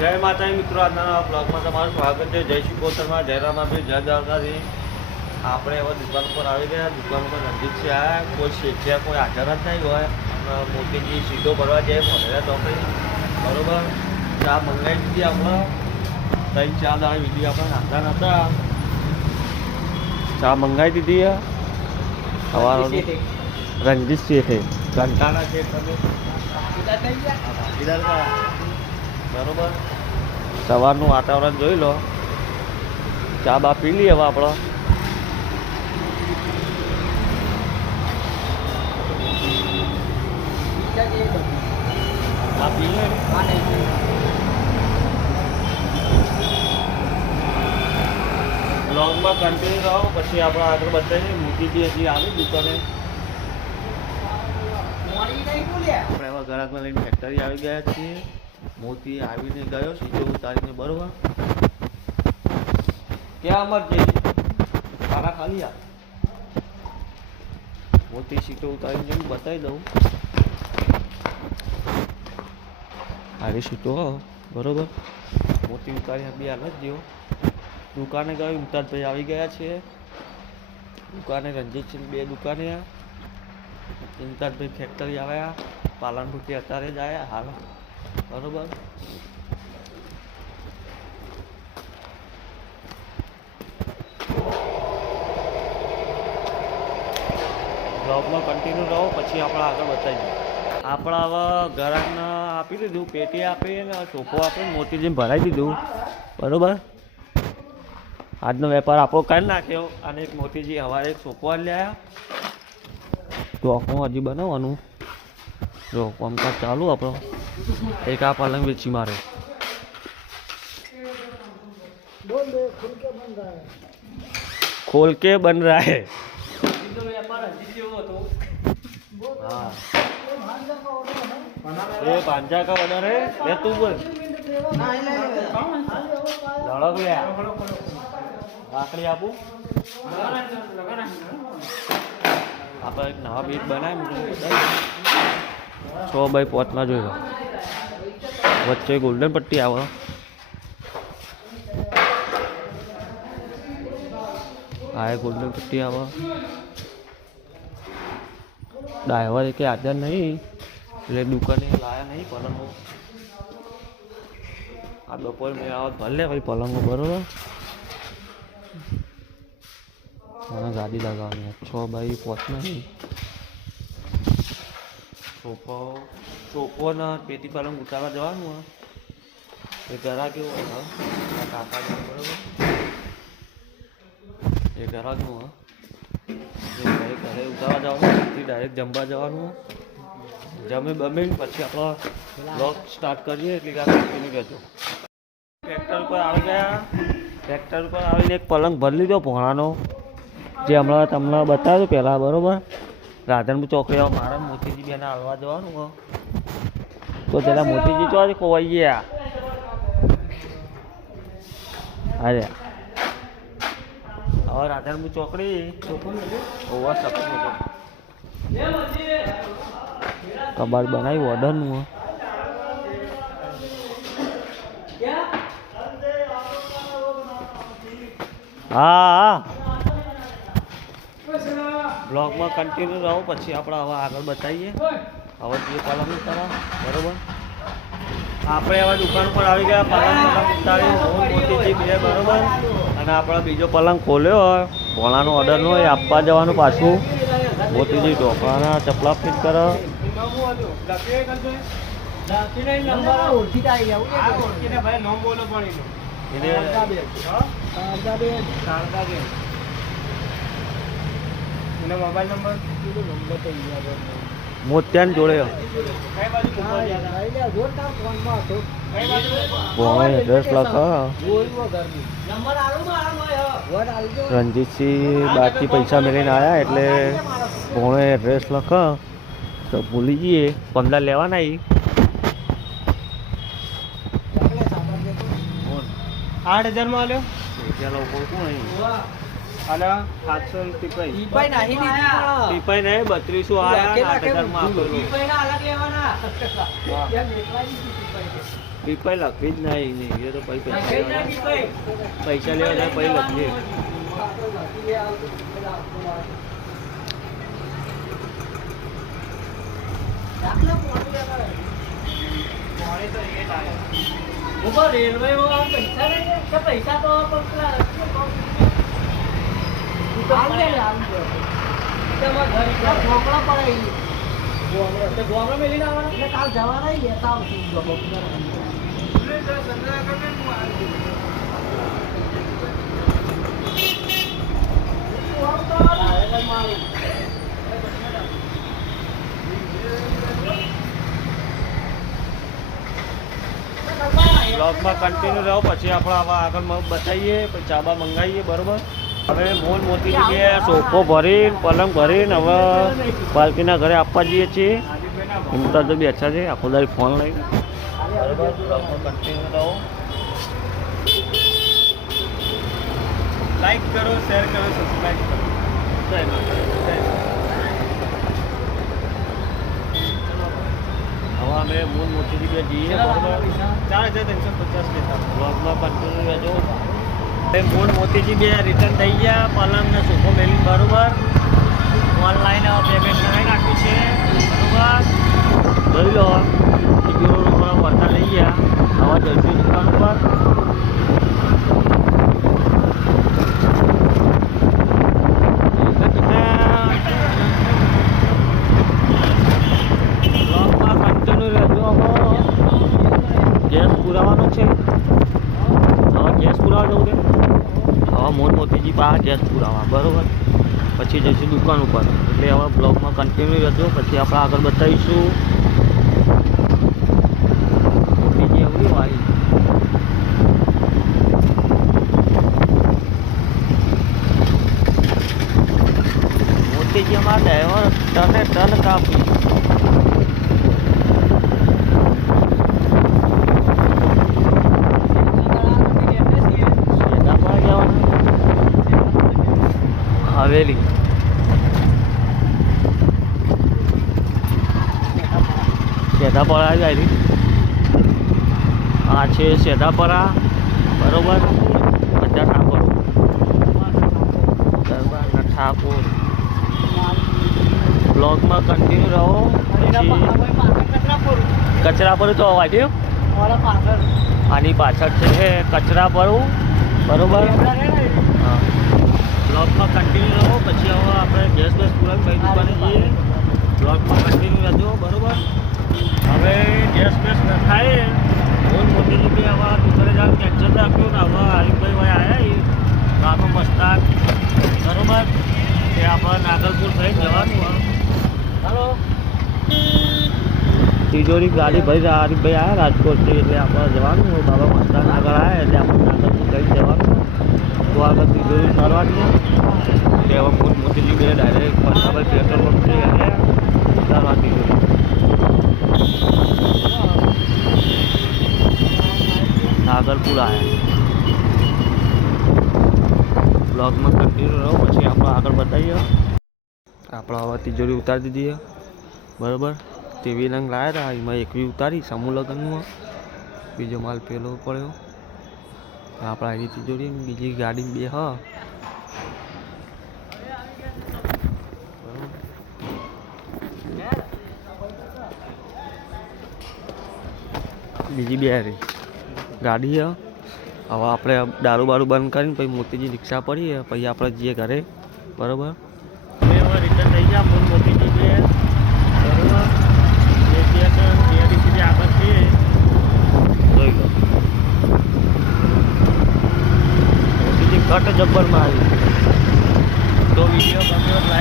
જય માતાજી મિત્રો, આજના બ્લોગમાં તમારું સ્વાગત છે. જય શ્રી કોતરમાં, જય રામાભી, જય દ્વારકાથી. આપણે હવે દુકાન ઉપર આવી ગયા. દુકાન ઉપર નજીક છે. આ કોઈ શેઠિયા કોઈ હાજર જ નહીં હોય. મોતીજી સીધો ભરવા જાય મોઢેરા ચોકડી, બરાબર. ચા મંગાવી દીધી આપણે. 3-4 દાડા વિડીયો આપણે નાખતા નહોતા. ચા મંગાવી દીધી. સવારનું રણજીત શેઠે ઘંટાના શેઠ તમે ભાગીદાર, બરોબર. સવારનું વાતાવરણ જોઈ લો. ચા બા પી લઈએ હવે આપણો. ચા પી લે. બ્લોગમાં કન્ટિન્યુ રહો, પછી આપણે આગળ બતાવીએ. મૂકીજી હજી આવી દુકાને. આપણે એવા ગ્રાહકને લઈને ફેક્ટરી આવી ગયા છીએ. મોતી આવીને ગયો સીધો ઉતારીને, બરોબર. ક્યાં અમરજી તારા ખાલી આ મોતી સીધો ઉતારીને જઈને બતાવી દઉં. આરી સીધો બરોબર. મોતી ઉતારી બી હાલ જ ગયો. દુકાને ગયો. ઉમતાજભાઈ આવી ગયા છે દુકાને. રણજીત સિંહ 2 દુકાને. ઇમતાજભાઈ ફેક્ટરી આવ્યા. પાલનપુરથી અત્યારે જ આવ્યા હાલ, બરોબર. બ્લોગમાં કન્ટિન્યુ રહો, પછી આપણે આગળ બતાવીએ. આપણે હવે ગ્રાહકને આપી દીધું, પેટી આપીને ચોખ્ખો આપીને મોતીજીને ભરાઈ દીધું, બરોબર. આજનો વેપાર આપણો કરી નાખ્યો. અને એક મોતીજી સવારે એક ચોખ્ખો લ્યા. ચોખ્ખું હજી બનાવવાનું. જો કામકાજ ચાલુ આપણો. એક આ પલંગ વેચી મારે. खोल के बन रहा है. हाँ ये भांजा का बना रहे. ले तू बोल लड़क ले आकड़ी आपू. આપણે એક નવા બીટ બનાવી 6x5 જોયો. વચ્ચે ગોલ્ડન પટ્ટી આવે. આ ગોલ્ડન પટ્ટી આવે. ડ્રાઈવર કે હાજર નહીં એટલે દુકાને લાયા નહીં પલંગો. આ બપોર મેં આવત ભલે ભાઈ પલંગો, બરોબર. મને ગાડી લગાવવાની 6x5 નહીં. સોફો ને પેટી પલંગ ઉતારવા જવાનું. એ ઘરા કેવું હોય કાકા, બરોબર. એ ઘરાકનું ઘરે ઉતારવા જવાનું. પછી ડાયરેક્ટ જમવા જવાનું. જમી બમીને પછી આપણો બ્લોગ સ્ટાર્ટ કરીએ. એટલે કાંઈ કહેજો. ટ્રેક્ટર ઉપર આવી ગયા. ટ્રેક્ટર ઉપર આવીને એક પલંગ ભરી લીધો પોણાનો, જે હમણાં તમને બતાવ્યું પહેલાં, બરાબર. રાધનપુર ચોકડી મારે મોતીજી બેને હાલવા જવાનું. તો પેલા મોતીજી ચો ખોવાઈ ગયા. અરે હવે રાધનપુર ચોકડી ઓવર સપોર્ટ કબાટ બનાવ્યું ઓર્ડરનું. હા બ્લોગમાં કન્ટિન્યુ રહો, પછી આપણે હવે આગળ બતાવીએ. હવે જે પલંગ કરો, બરાબર. આપણે હવે દુકાન પર આવી ગયા. પલંગ ઉતારી મોતીજી 2, બરાબર. અને આપણે બીજો પલંગ ખોલ્યો હોય ભોળાનો ઓર્ડરનો, એ આપવા જવાનું પાછું. મોતીજી ઢોકળાના ચપલા ફિટ કરો. મોબાઈલ નંબર મોતિયાન જોડે એડ્રેસ લખો. રણજીતસિંહ બાકી પૈસા મેળવીને આવ્યા એટલે ભોણે એડ્રેસ લખો તો ભૂલી જઈએ. 15 લેવાના. 8,000 માં આલ્યો. લોકો શું અહીં આના 700 ટીપાઈ ટીપાઈ નહીં 3200 આયા 8,000 માં આપેલું. ટીપાઈ ના અલગ લેવાના. પીપાઈ લખવી જ નહીં એ તો પૈસા પૈસા લેવા જાય પછી લખીએ. પૈસા તો ઢોકળા પડે ગોમડા મેલીને આવવાના કાલ જવાના લેતા બ્લોગમાં કન્ટિન્યુ રહો પછી આપણે આવા આગળ બતાવીએ પછી ચાબા મંગાવીએ બરોબર. હવે મોલ મોતી જગ્યાએ સોફો ભરીને પલંગ ભરીને હવે બાલ્કીના ઘરે આપવા જઈએ છીએ. ઇમતાજ તો બેઠા છે આખો દાડી ફોન લઈને બરોબર. બ્લોગમાં કન્ટિન્યુ રહો. લાઈક કરો, શેર કરો, સબસ્ક્રાઈબ કરો. હવે અમે મોલ મોતી જગ્યાએ જઈએ બરોબર. 4350 લેતા. બ્લોગમાં કન્ટિન્યુ રહેજો. હવે મોલ મોતીજી બે રિટર્ન થઈ ગયા પલંગ ને સોફો મેલી બરોબર. ઓનલાઈન પેમેન્ટ કરાવી નાખ્યું છે બરોબર. જોઈ લો ટિકિટો વર્તા લઈ ગયા. હવે જઈશું દુકાન પર. બ્લોગમાં કન્ટિન્યુ રહેજો. ગેસ પુરાવાનો છે. હવે ગેસ પુરાવા જવું છે. હવે મોલ મોતીજી પાસે ગેસ પુરાવા બરોબર. પછી જઈશું દુકાન ઉપર. એટલે હવે બ્લોગમાં કન્ટિન્યુ રહેજો. પછી આપણે આગળ બતાવીશું. મોતીજી આવડી વાળી મોતીજી અમારા ડ્રાઈવર ટન કાપી. હવેલી સેધાપરા આવી. આ છે સેધાપરા બરોબર. બધા ઠાકોર દરબારના ઠાકોર. બ્લોગમાં કન્ટિન્યુ રહો. કચરા પર તો વાંચ્યું આની પાછળ છે કચરા પરવું બરોબર. હા બ્લોગમાં કન્ટિન્યુ રહો. પછી હવે આપણે ગેસ બેસ પુરાવી કઈ દુકાને જઈએ. બ્લોગમાં કન્ટિન્યુ રહેજો બરોબર. હવે ગેસ બેસ નખાય મોલ મોતીજી બી હવે દુકાને જવાનું કેન્સલ રાખ્યું ને હવે હરીફભાઈ ભાઈ આવ્યા રાનો મસ્તાક બરોબર. તે આપણે નાગલપુર થઈ જવાનું. હાલો તિજોરી ગાડી ભરી હરીફભાઈ આવ્યા રાજકોટથી એટલે આપણે જવાનું. બાબા મસ્તાક આગળ આવ્યા એટલે આપણે નાગલપુર થઈ જવાનું. તો આગળ તિજોરી ઉતારવાની એટલે હવે મોલ મોતીજી બે ડાયરેક્ટ પંચાભાઈ પેટ્રોલ પંપથી આવ્યા ઉતારવા તિજોરી. નાગલપુર આવ્યા. બ્લોગમાં કન્ટિન્યુ રહો. પછી આપણે આગળ બતાવીએ. આપણે હવે તિજોરી ઉતારી દીધી બરાબર. તેવી રંગ લાવ્યા હતા એમાં એકવી ઉતારી સમૂહ લગ્નમાં. બીજો માલ પેલો પડ્યો. આપણે આવી તિજોરી બીજી ગાડી બે બીજી બે રહી ગાડી હવે આપણે દારૂ બારૂ બંધ કરીને પછી મોતીજી રિક્ષા પડીએ પછી આપણે જઈએ ઘરે બરાબર. હવે રિટર્ન થઈ ગયા મોલ મોતીજી બે બરાબર. બે આગળ છીએ જોઈ લો. મોતીજી ઘટ જબ્બરમાં આવી. તો વિડીયો ગમ્યો લાઈક